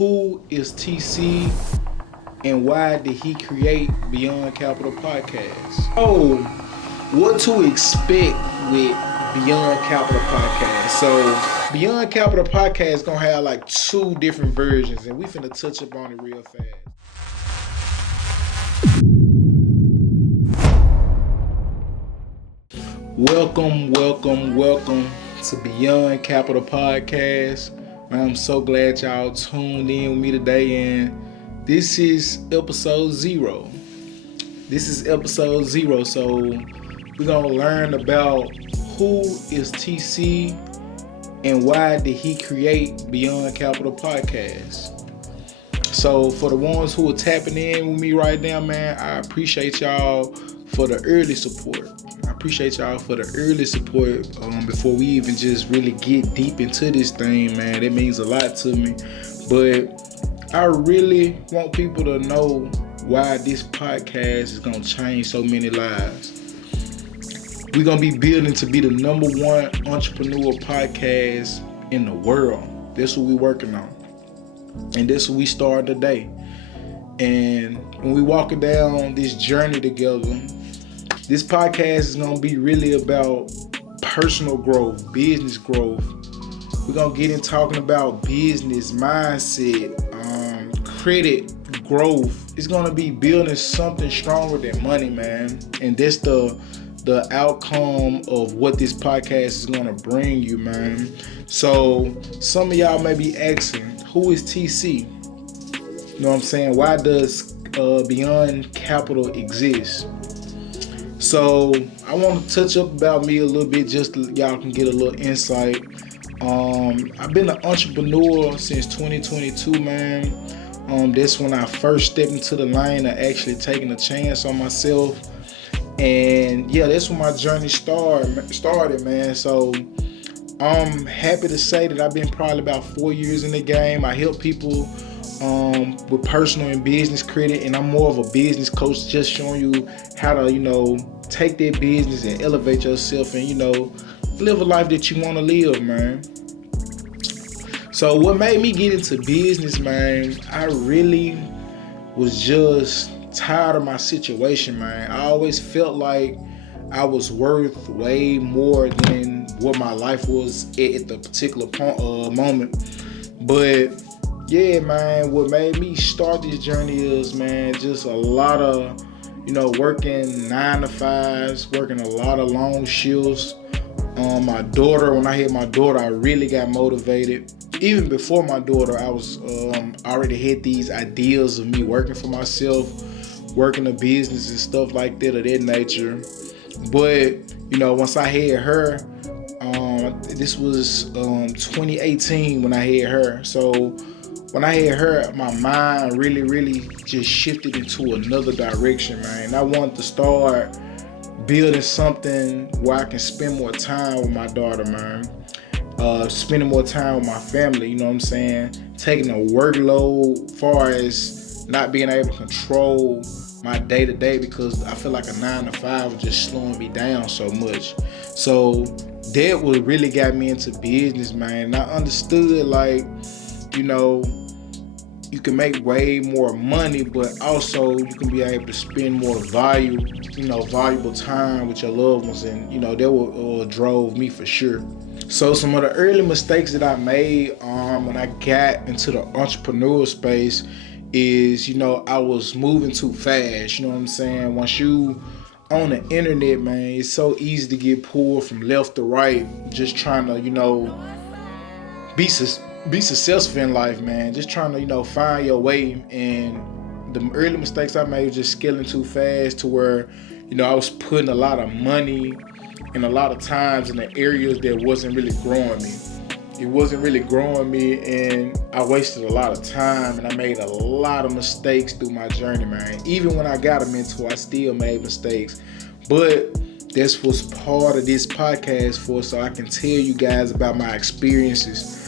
Who is TC and why did he create Beyond Capital Podcast? Oh, what to expect with Beyond Capital Podcast? So Beyond Capital Podcast is gonna have like two different versions, and we finna touch up on it real fast. Welcome to Beyond Capital Podcast. Man, I'm so glad y'all tuned in with me today, and this is episode 0. So we're gonna learn about who is TC and why did he create Beyond Capital Podcast. So for the ones who are tapping in with me right now, man, I appreciate y'all for the early support. Before we even just really get deep into this thing, man. That means a lot to me. But I really want people to know why this podcast is going to change so many lives. We're going to be building to be the number one entrepreneur podcast in the world. That's what we're working on. And that's what we started today. And when we walking down this journey together, this podcast is going to be really about personal growth, business growth. We're going to get in talking about business, mindset, credit growth. It's going to be building something stronger than money, man. And that's the outcome of what this podcast is going to bring you, man. So some of y'all may be asking, who is TC? You know what I'm saying? Why does Beyond Capital exist? So I want to touch up about me a little bit just so y'all can get a little insight. I've been an entrepreneur since 2022, man. That's when I first stepped into the lane of actually taking a chance on myself. And yeah, that's when my journey started, man. So I'm happy to say that I've been probably about 4 years in the game. I help people with personal and business credit, and I'm more of a business coach, just showing you how to, take that business and elevate yourself and, live a life that you want to live, man. So what made me get into business, man, I really was just tired of my situation, man. I always felt like I was worth way more than what my life was at the particular moment. But yeah, man, what made me start this journey is, man, just a lot of, working 9 to 5s, working a lot of long shifts. My daughter, when I had my daughter, I really got motivated. Even before my daughter, I was already had these ideas of me working for myself, working a business and stuff like that of that nature. But, once I had her, this was 2018 when I had her. So when I had her, my mind really just shifted into another direction, man. I wanted to start building something where I can spend more time with my daughter, man. Spending more time with my family, you know what I'm saying? Taking the workload far as not being able to control my day-to-day, because I feel like a 9 to 5 was just slowing me down so much. So that what really got me into business, man. And I understood, like, you can make way more money, but also you can be able to spend more valuable time with your loved ones, and that what drove me for sure. So some of the early mistakes that I made when I got into the entrepreneurial space is, I was moving too fast. You know what I'm saying? Once you on the internet, man, it's so easy to get pulled from left to right, just trying to, be successful in life, man. Just trying to, find your way. And the early mistakes I made was just scaling too fast to where, I was putting a lot of money and a lot of times in the areas that wasn't really growing me. It wasn't really growing me, and I wasted a lot of time, and I made a lot of mistakes through my journey, man. Even when I got a mentor, I still made mistakes. But this was part of this podcast so I can tell you guys about my experiences,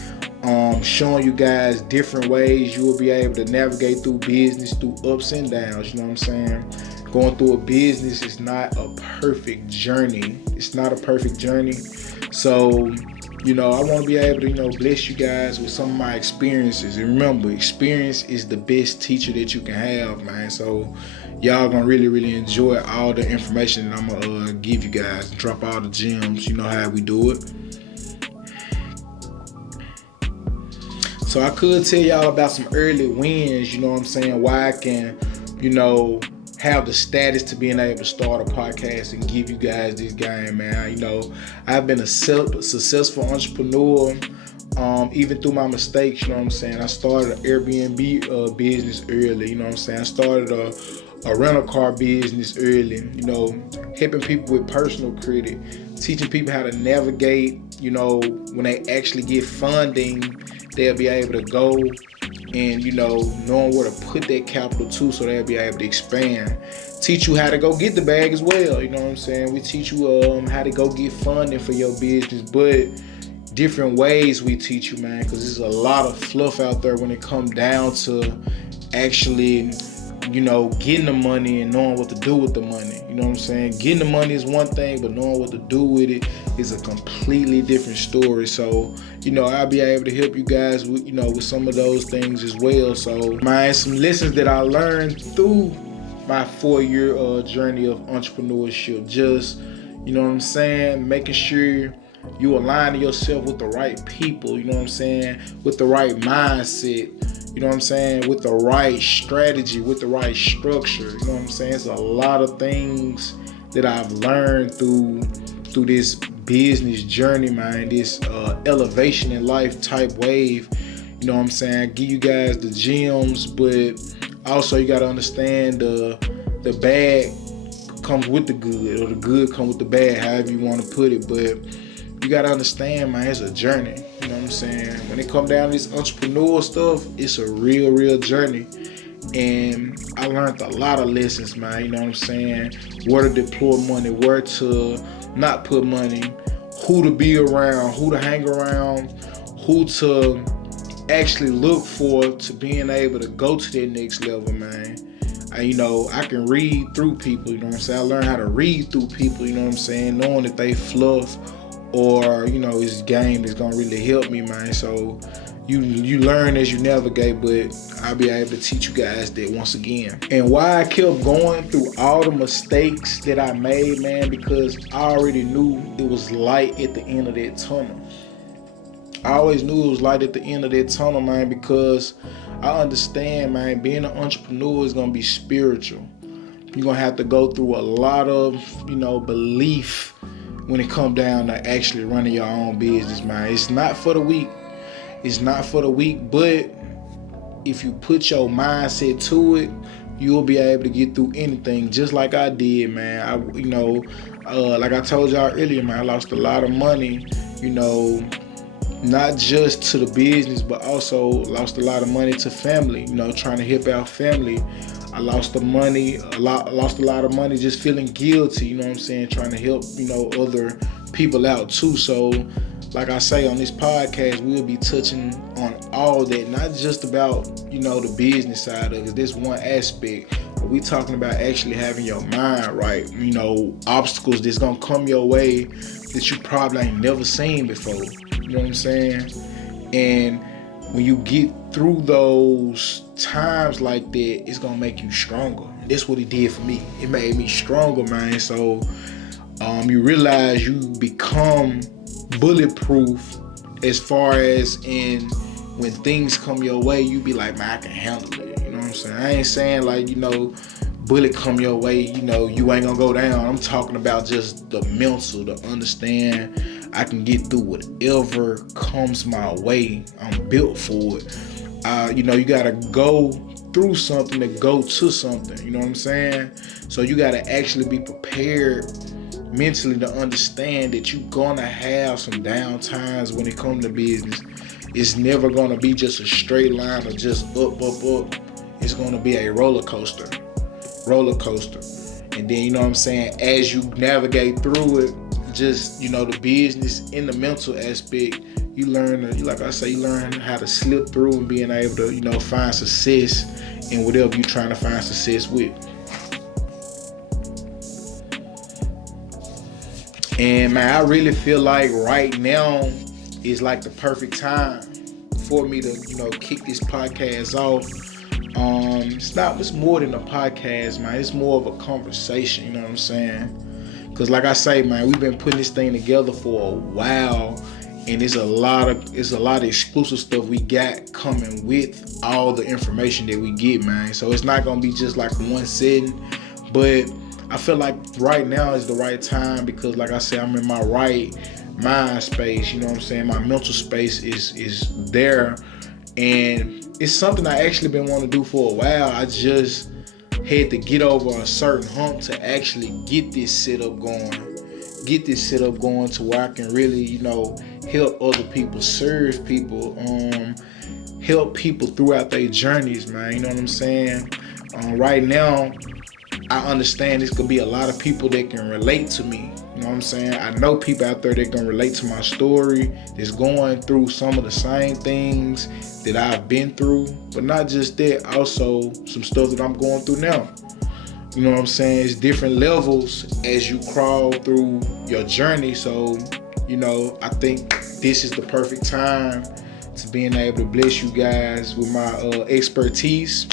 showing you guys different ways you will be able to navigate through business, through ups and downs. You know what I'm saying? Going through a business is not a perfect journey. So I want to be able to, bless you guys with some of my experiences. And remember, experience is the best teacher that you can have, man. So y'all gonna really, really enjoy all the information that I'm gonna give you guys. Drop all the gems. You know how we do it. So I could tell y'all about some early wins, why I can, have the status to being able to start a podcast and give you guys this game, man. I've been a successful entrepreneur, even through my mistakes, I started an Airbnb business early, I started a rental car business early, helping people with personal credit, teaching people how to navigate, when they actually get funding, they'll be able to go and, knowing where to put that capital to so they'll be able to expand. Teach you how to go get the bag as well, We teach you how to go get funding for your business, but different ways we teach you, man, because there's a lot of fluff out there when it comes down to actually, getting the money and knowing what to do with the money. Getting the money is one thing, but knowing what to do with it is a completely different story. So, I'll be able to help you guys with, with some of those things as well. So, some lessons that I learned through my 4-year journey of entrepreneurship. Just, making sure you align yourself with the right people, with the right mindset, with the right strategy, with the right structure, It's a lot of things that I've learned through this business journey, man, this elevation in life type wave, I give you guys the gems, but also you got to understand the bad comes with the good, or the good comes with the bad, however you want to put it, but you got to understand, man, it's a journey. When it comes down to this entrepreneur stuff, it's a real journey. And I learned a lot of lessons, man, where to deploy money, where to not put money, who to be around, who to hang around, who to actually look for to being able to go to that next level, man. I can read through people, I learned how to read through people, knowing that they fluff or, this game is gonna really help me, man. So you learn as you navigate, but I'll be able to teach you guys that once again. And why I kept going through all the mistakes that I made, man, because I already knew it was light at the end of that tunnel. I always knew it was light at the end of that tunnel, man, because I understand, man, being an entrepreneur is gonna be spiritual. You're gonna have to go through a lot of, belief when it comes down to actually running your own business, man. It's not for the weak. It's not for the weak, but if you put your mindset to it, you'll be able to get through anything, just like I did, man. Like I told y'all earlier, man, I lost a lot of money, not just to the business, but also lost a lot of money to family, trying to help out family. I lost lost a lot of money just feeling guilty, trying to help, other people out too. So, like I say on this podcast, we'll be touching on all that, not just about, the business side of it. This one aspect, but we talking about actually having your mind right, obstacles that's gonna come your way that you probably ain't never seen before. You know what I'm saying? And when you get through those times like that, it's gonna make you stronger. That's what it did for me. It made me stronger, man. So you realize you become bulletproof as far as in when things come your way, you be like, man, I can handle it. You know what I'm saying? I ain't saying like, bullet come your way, you ain't gonna go down. I'm talking about just the mental, to understand I can get through whatever comes my way. I'm built for it. You gotta go through something to go to something. You know what I'm saying? So you gotta actually be prepared mentally to understand that you're gonna have some down times when it comes to business. It's never gonna be just a straight line of just up. It's gonna be a roller coaster. And then, as you navigate through it, just, the business and the mental aspect, you learn how to slip through and being able to, find success in whatever you're trying to find success with. And man, I really feel like right now is like the perfect time for me to, kick this podcast off. It's more than a podcast, man. It's more of a conversation, you know what I'm saying? Because like I say, man, we've been putting this thing together for a while, and it's a lot of exclusive stuff we got coming with all the information that we get, man. So it's not gonna be just like one setting, but I feel like right now is the right time because, like I said, I'm in my right mind space. You know what I'm saying? My mental space is there, and it's something I actually been wanting to do for a while. I just had to get over a certain hump to actually get this setup going to where I can really, help other people, serve people, help people throughout their journeys, man. You know what I'm saying? Right now, I understand this could be a lot of people that can relate to me. You know what I'm saying? I know people out there that can relate to my story, that's going through some of the same things that I've been through, but not just that, also some stuff that I'm going through now. You know what I'm saying? It's different levels as you crawl through your journey. So, I think this is the perfect time to being able to bless you guys with my expertise,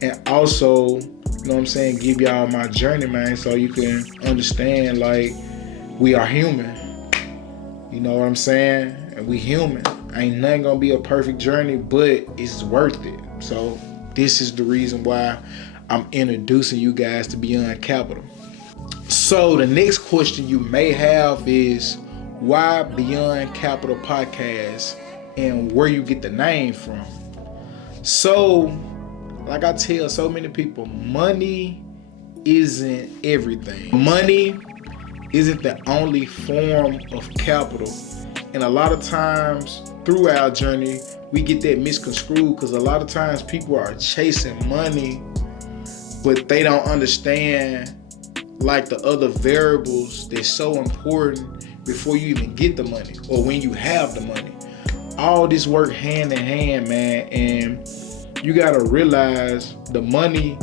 and also, give y'all my journey, man, so you can understand, like, we are human. You know what I'm saying? And we human. Ain't nothing gonna be a perfect journey, but it's worth it. So this is the reason why I'm introducing you guys to Beyond Capital. So the next question you may have is, why Beyond Capital Podcast, and where you get the name from? So, like I tell so many people, money isn't everything. Money isn't the only form of capital. And a lot of times through our journey, we get that misconstrued because a lot of times people are chasing money, but they don't understand like the other variables that's so important before you even get the money or when you have the money. All this work hand in hand, man, and you gotta realize the money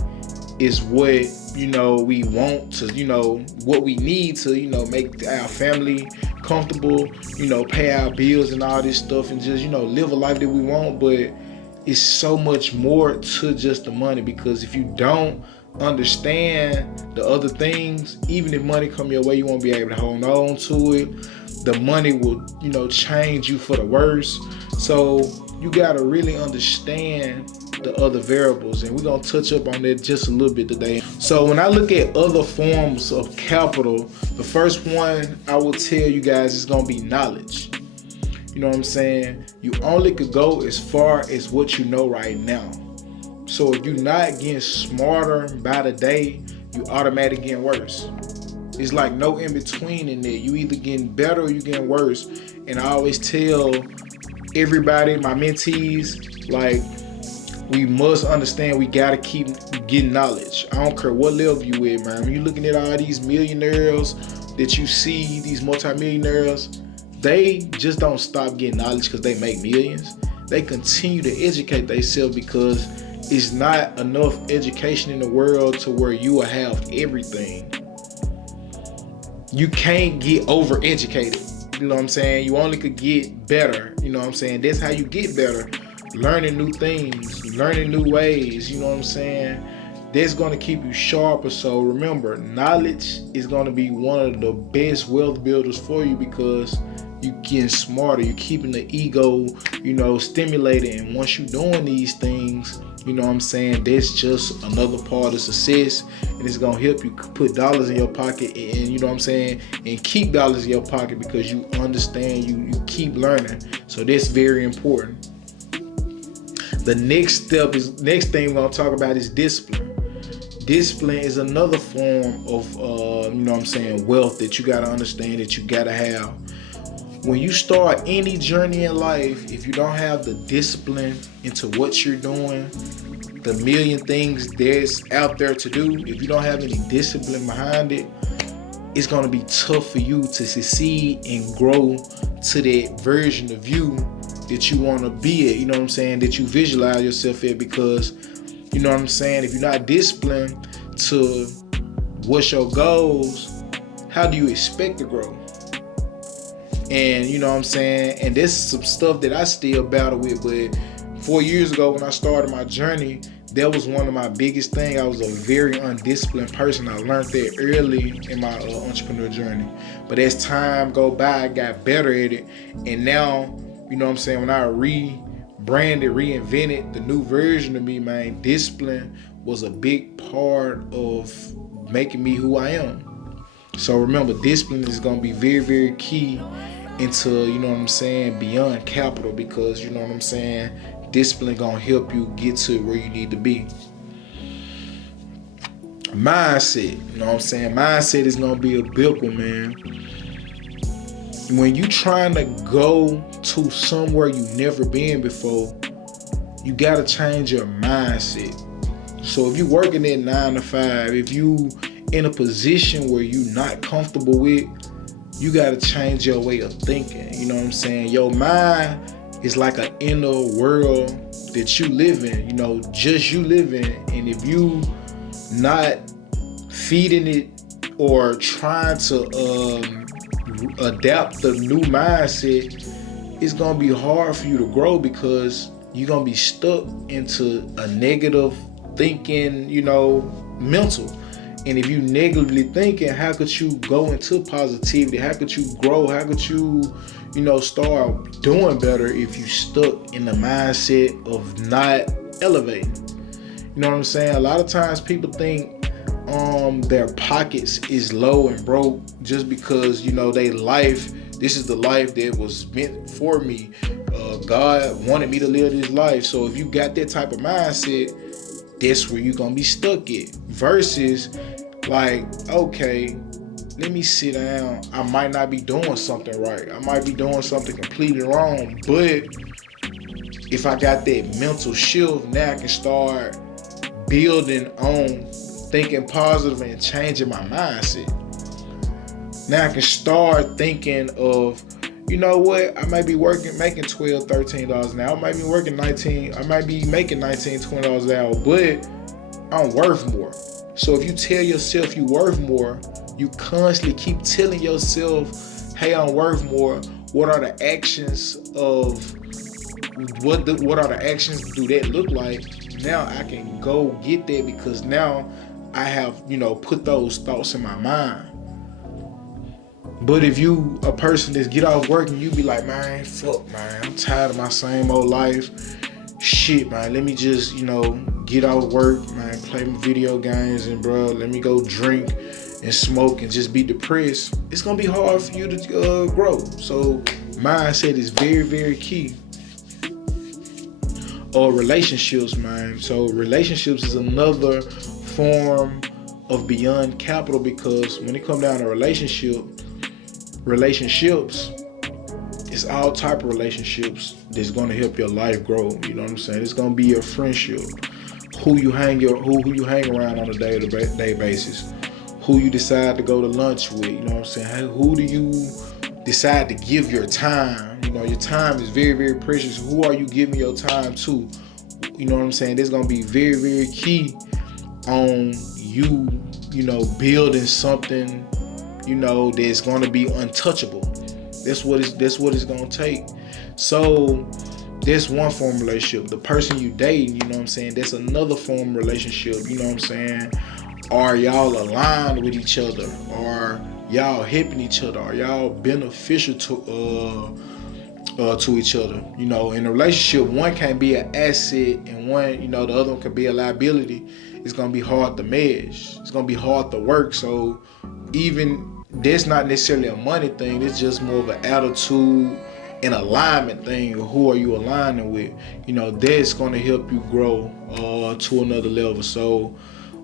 is what, we want to, what we need to, make our family comfortable, pay our bills and all this stuff, and just, live a life that we want. But it's so much more to just the money, because if you don't understand the other things, even if money come your way, you won't be able to hold on to it. The money will, change you for the worse. So you gotta really understand the other variables, and we're gonna touch up on that just a little bit today. So when I look at other forms of capital, the first one I will tell you guys is gonna be knowledge. You know what I'm saying? You only could go as far as what you know right now. So if you're not getting smarter by the day, you automatically getting worse. It's like no in between in there. You either getting better or you getting worse. And I always tell everybody, my mentees, like, we must understand we gotta keep getting knowledge. I don't care what level you with, man. When you're looking at all these millionaires that you see, these multimillionaires, they just don't stop getting knowledge because they make millions. They continue to educate themselves because it's not enough education in the world to where you will have everything. You can't get overeducated. You know what I'm saying? You only could get better. You know what I'm saying? That's how you get better. Learning new things, learning new ways, you know what I'm saying? That's going to keep you sharper. So remember, knowledge is going to be one of the best wealth builders for you, because you're getting smarter, you're keeping the ego, stimulated. And once you're doing these things, you know what I'm saying, that's just another part of success, and it's going to help you put dollars in your pocket, and you know what I'm saying, and keep dollars in your pocket because you understand, you keep learning. So that's very important. The next thing we're going to talk about is discipline. Discipline is another form of, wealth that you got to understand, that you got to have. When you start any journey in life, if you don't have the discipline into what you're doing, the million things there's out there to do, if you don't have any discipline behind it, it's going to be tough for you to succeed and grow to that version of you that you want to be at, that you visualize yourself at, because, if you're not disciplined to what's your goals, how do you expect to grow? And you know what I'm saying? And there's some stuff that I still battle with, but 4 years ago when I started my journey, that was one of my biggest things. I was a very undisciplined person. I learned that early in my entrepreneur journey. But as time go by, I got better at it. And now, you know what I'm saying, when I rebranded, reinvented the new version of me, man, discipline was a big part of making me who I am. So remember, discipline is going to be very, very key into, you know what I'm saying, beyond capital, because, you know what I'm saying, discipline gonna help you get to where you need to be. Mindset, you know what I'm saying? Mindset is gonna be a big one, man. When you trying to go to somewhere you never been before, you gotta change your mindset. So if you working at 9 to 5, if you in a position where you not comfortable with, you gotta change your way of thinking. You know what I'm saying? Your mind is like an inner world that you live in, you know, just you live in. And if you not feeding it or trying to adapt the new mindset, it's gonna be hard for you to grow, because you're gonna be stuck into a negative thinking, you know, mental. And if you negatively thinking, how could you go into positivity? How could you grow? How could you, you know, start doing better if you stuck in the mindset of not elevating? You know what I'm saying? A lot of times people think their pockets is low and broke just because, you know, they life, this is the life that was meant for me. God wanted me to live this life. So if you got that type of mindset, that's where you're gonna be stuck at. Versus like, okay, let me sit down. I might not be doing something right. I might be doing something completely wrong. But if I got that mental shift, now I can start building on thinking positive and changing my mindset. Now I can start thinking of, you know what, I might be making $12, $13 an hour. I might be working I might be making $19, $20 an hour, but I'm worth more. So if you tell yourself you worth more, you constantly keep telling yourself, hey, I'm worth more. What are the actions of, what are the actions do that look like? Now I can go get that, because now I have, you know, put those thoughts in my mind. But if you a person that's get off work and you be like, man, fuck, man, I'm tired of my same old life. Shit, man, let me just, you know, get off work, man, play my video games, and bro, let me go drink and smoke and just be depressed. It's gonna be hard for you to grow. So mindset is very, very key. Or relationships, man. So relationships is another form of beyond capital, because when it comes down to relationships, it's all type of relationships that's gonna help your life grow. You know what I'm saying? It's gonna be your friendship, who you hang around on a day-to-day basis, who you decide to go to lunch with. You know what I'm saying? Hey, who do you decide to give your time? You know, your time is very, very precious. Who are you giving your time to? You know what I'm saying? That's gonna be very, very key on you, you know, building something, you know, that's gonna be untouchable. That's what it's gonna take. So that's one form of relationship. The person you dating, you know what I'm saying, that's another form of relationship. You know what I'm saying? Are y'all aligned with each other? Are y'all helping each other? Are y'all beneficial to each other? You know, in a relationship, one can't be an asset and one, you know, the other one can be a liability. It's gonna be hard to mesh. It's gonna be hard to work. So even that's not necessarily a money thing. It's just more of an attitude and alignment thing. Who are you aligning with? You know, that's gonna help you grow to another level. So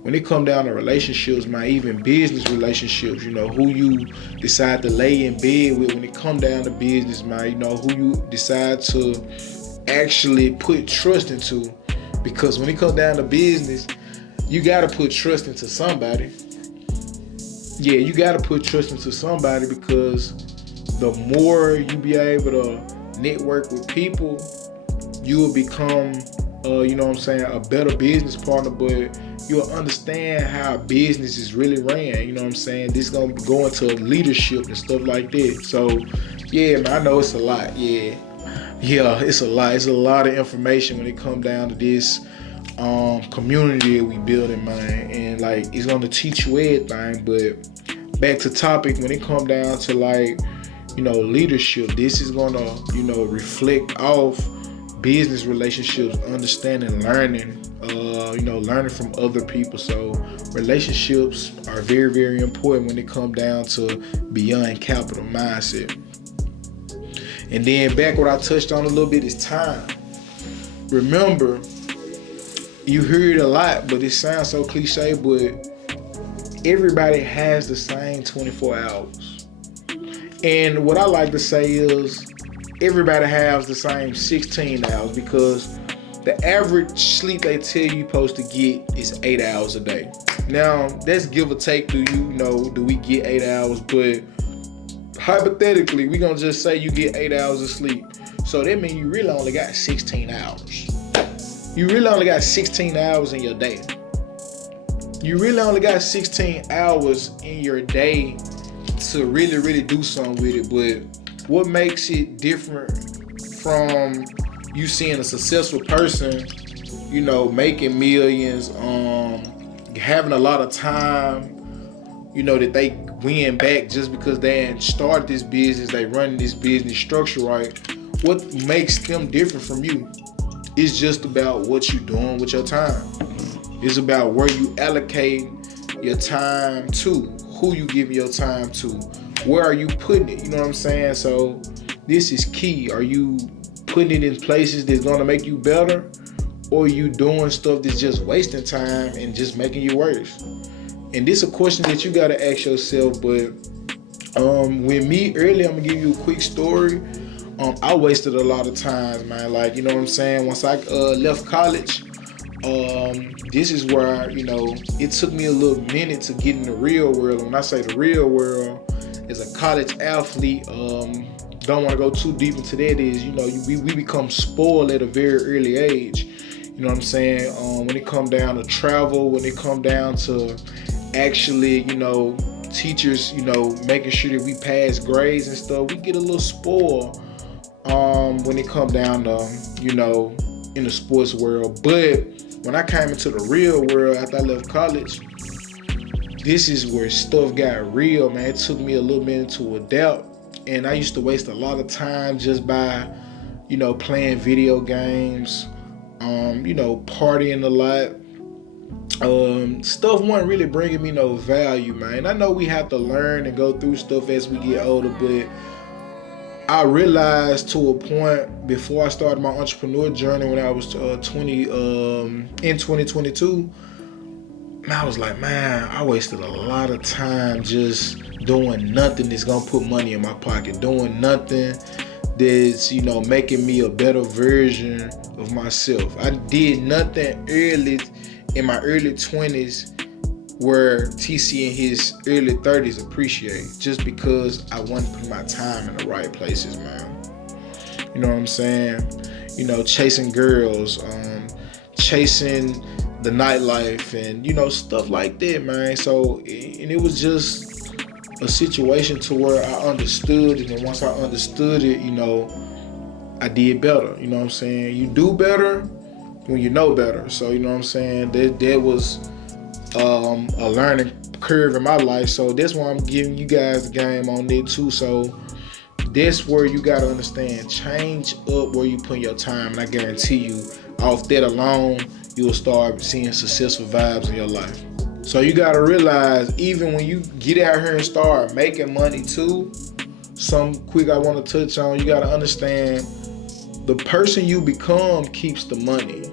when it come down to relationships, man, even business relationships, you know, who you decide to lay in bed with when it come down to business, man, you know, who you decide to actually put trust into. Because when it comes down to business, you gotta put trust into somebody. Yeah, you gotta put trust into somebody, because the more you be able to network with people, you will become, you know what I'm saying, a better business partner, but you'll understand how business is really ran. You know what I'm saying? This is gonna go into leadership and stuff like that. So Yeah, man, I know it's a lot. Yeah, it's a lot. It's a lot of information when it comes down to this community that we building, man. And like, it's gonna teach you everything. But back to topic, when it come down to like, leadership, this is gonna, reflect off business relationships, understanding, learning, learning from other people. So relationships are very, very important when it comes down to beyond capital mindset. And then back what I touched on a little bit is time. Remember, you hear it a lot, but it sounds so cliche, but everybody has the same 24 hours. And what I like to say is everybody has the same 16 hours, because the average sleep they tell you supposed to get is 8 hours a day. Now, that's give or take. Do we get 8 hours? But hypothetically, we're going to just say you get 8 hours of sleep. So that means you really only got 16 hours. You really only got 16 hours in your day. You really only got 16 hours in your day to really, really do something with it. But what makes it different from you seeing a successful person, making millions, having a lot of time, that they win back just because they ain't started this business, they running this business structure right. What makes them different from you is just about what you doing with your time. It's about where you allocate your time to, who you give your time to, where are you putting it, you know what I'm saying? So this is key. Are you putting it in places that's gonna make you better, or are you doing stuff that's just wasting time and just making you worse? And this is a question that you gotta ask yourself. But with me earlier, I'm gonna give you a quick story. I wasted a lot of time, man. Like, you know what I'm saying? Once I left college, this is where, it took me a little minute to get in the real world. When I say the real world, as a college athlete, don't want to go too deep into that, is, we become spoiled at a very early age. You know what I'm saying? When it come down to travel, when it come down to actually, teachers, making sure that we pass grades and stuff, we get a little spoiled when it come down to, in the sports world. But when I came into the real world after I left college, this is where stuff got real, man. It took me a little minute to adapt. And I used to waste a lot of time just by, playing video games, partying a lot. Stuff wasn't really bringing me no value, man. I know we have to learn and go through stuff as we get older, but I realized to a point before I started my entrepreneur journey when I was in 2022, I was like, man, I wasted a lot of time just doing nothing that's gonna put money in my pocket, doing nothing that's, making me a better version of myself. I did nothing early in my early 20s where TC in his early 30s appreciate, just because I wasn't putting my time in the right places, man. You know what I'm saying? Chasing girls, chasing the nightlife, and stuff like that, man. So, and it was just a situation to where I understood it, and once I understood it, I did better. You know what I'm saying? You do better when you know better. So, you know what I'm saying? That was a learning curve in my life. So that's why I'm giving you guys the game on that too. So that's where you gotta understand, change up where you put your time, and I guarantee you, off that alone, you'll start seeing successful vibes in your life. So you gotta realize, even when you get out here and start making money too, something quick I want to touch on, you gotta understand, the person you become keeps the money.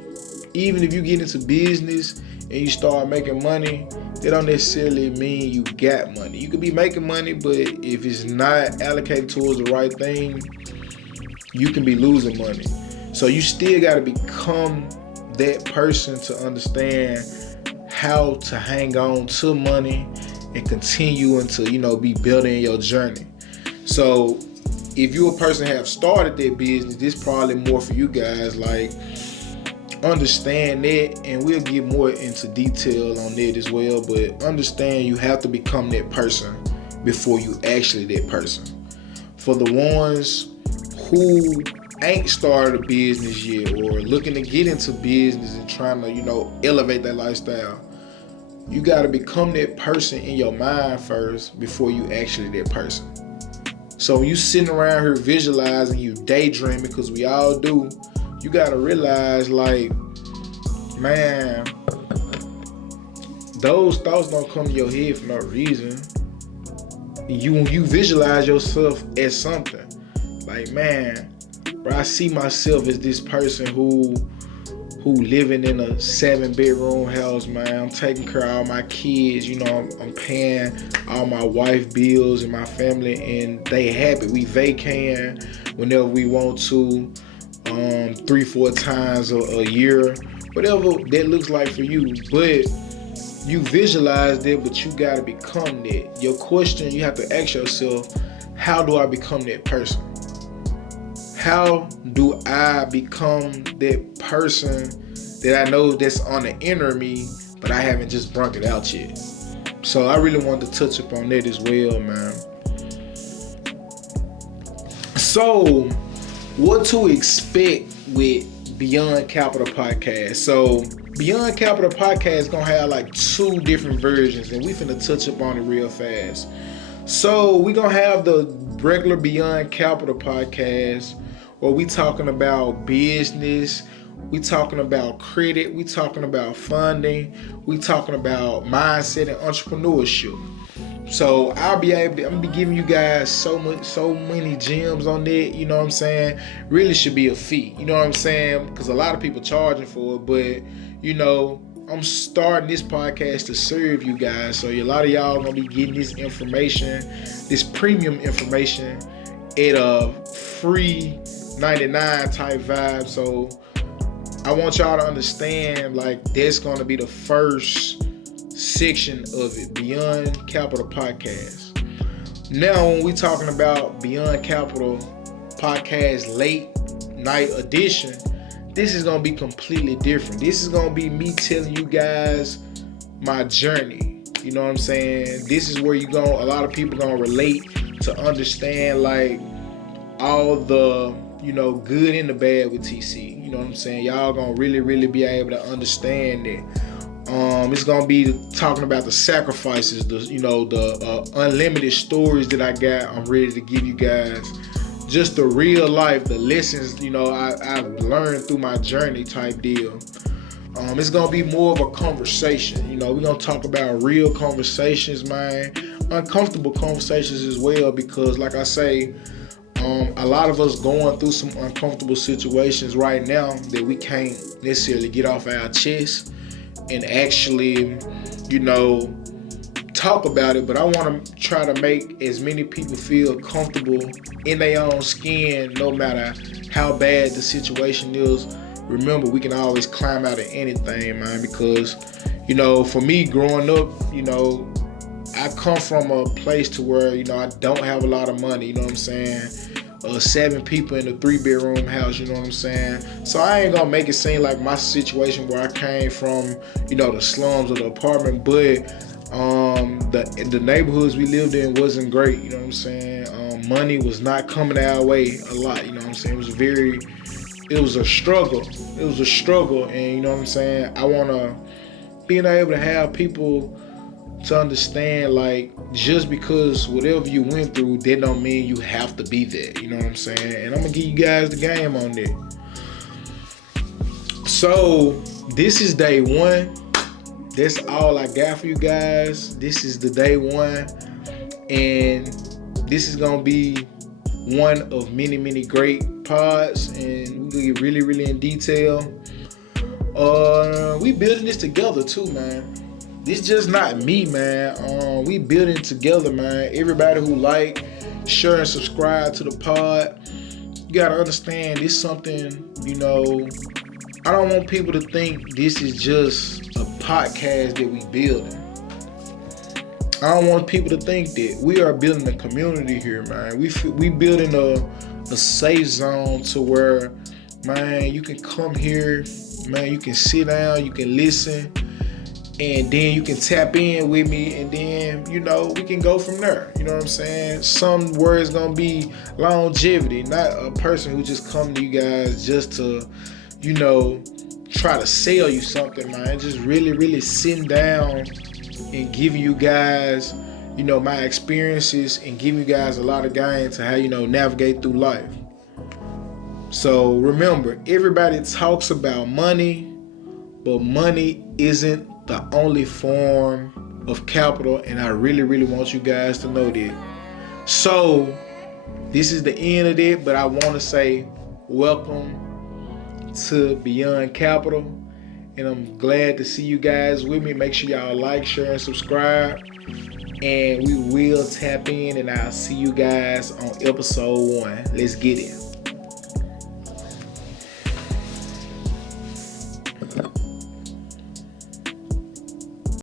Even if you get into business and you start making money, that don't necessarily mean you got money. You could be making money, but if it's not allocated towards the right thing, you can be losing money. So you still got to become that person to understand how to hang on to money and continue to, be building your journey. So if you a person have started that business, this probably more for you guys. Like, understand that, and we'll get more into detail on that as well, but understand you have to become that person before you actually that person. for the ones who ain't started a business yet or looking to get into business and trying to, elevate their lifestyle, you got to become that person in your mind first before you actually that person. So when you sitting around here visualizing, you daydreaming, because we all do, you got to realize, like, man, those thoughts don't come to your head for no reason. You visualize yourself as something. Like, man, bro, I see myself as this person who living in a 7-bedroom house, man. I'm taking care of all my kids. I'm paying all my wife bills and my family, and they happy. We vacating whenever we want to, 3-4 times a year, whatever that looks like for you. But you visualize that, but you gotta become that. Your question, you have to ask yourself, how do I become that person? How do I become that person that I know that's on the inner me, but I haven't just brought it out yet? So I really wanted to touch upon that as well, man. So what to expect with Beyond Capital Podcast? So Beyond Capital Podcast is gonna have like 2 different versions, and we finna touch upon it real fast. So we gonna have the regular Beyond Capital Podcast, where we talking about business, we talking about credit, we talking about funding, we talking about mindset and entrepreneurship. So I'm gonna be giving you guys so many gems on that, you know what I'm saying? Really should be a fee, you know what I'm saying? Because a lot of people charging for it, but I'm starting this podcast to serve you guys. So a lot of y'all gonna be getting this information, this premium information, at a free 99 type vibe. So I want y'all to understand, like, that's gonna be the first section of it, Beyond Capital Podcast. Now, when we talking about Beyond Capital Podcast Late Night Edition, this is gonna be completely different. This is gonna be me telling you guys my journey. You know what I'm saying? This is where a lot of people gonna relate to understand, like, all the, good and the bad with TC. You know what I'm saying? Y'all gonna really, really be able to understand that. It's gonna be talking about the sacrifices, the unlimited stories that I got. I'm ready to give you guys just the real life, the lessons, I've learned through my journey type deal. It's gonna be more of a conversation. We're gonna talk about real conversations, man. Uncomfortable conversations as well, because like I say, a lot of us going through some uncomfortable situations right now that we can't necessarily get off our chest and actually, talk about it. But I want to try to make as many people feel comfortable in their own skin, no matter how bad the situation is. Remember, we can always climb out of anything, man, because, for me growing up, I come from a place to where, I don't have a lot of money, you know what I'm saying? 7 people in a 3-bedroom house, you know what I'm saying? So I ain't gonna make it seem like my situation where I came from, the slums of the apartment, but the neighborhoods we lived in wasn't great, you know what I'm saying? Money was not coming our way a lot, you know what I'm saying? It was a struggle. It was a struggle, and you know what I'm saying? I wanna being able to have people to understand, like, just because whatever you went through, that don't mean you have to be there. You know what I'm saying? And I'm gonna give you guys the game on that. So this is day 1. That's all I got for you guys. This is the day 1, and this is gonna be one of many, many great pods, and we're gonna get really, really in detail. We building this together too, man. This just not me, man. We building together, man. Everybody who like, share, and subscribe to the pod, you gotta understand this something, I don't want people to think this is just a podcast that we building. I don't want people to think that. We are building a community here, man. We building a safe zone to where, man, you can come here, man, you can sit down, you can listen, and then you can tap in with me, and then, you know, we can go from there. You know what I'm saying? Some words gonna be longevity, not a person who just come to you guys just to, you know, try to sell you something, man. Just really sitting down and giving you guys, you know, my experiences, and giving you guys a lot of game to how, you know, navigate through life. So remember, everybody talks about money, but money isn't the only form of capital, and I really want you guys to know that. So this is the end of it, but I want to say welcome to Beyond Capital, and I'm glad to see you guys with me. Make sure y'all like, share, and subscribe, and we will tap in, and I'll see you guys on episode 1. Let's get it.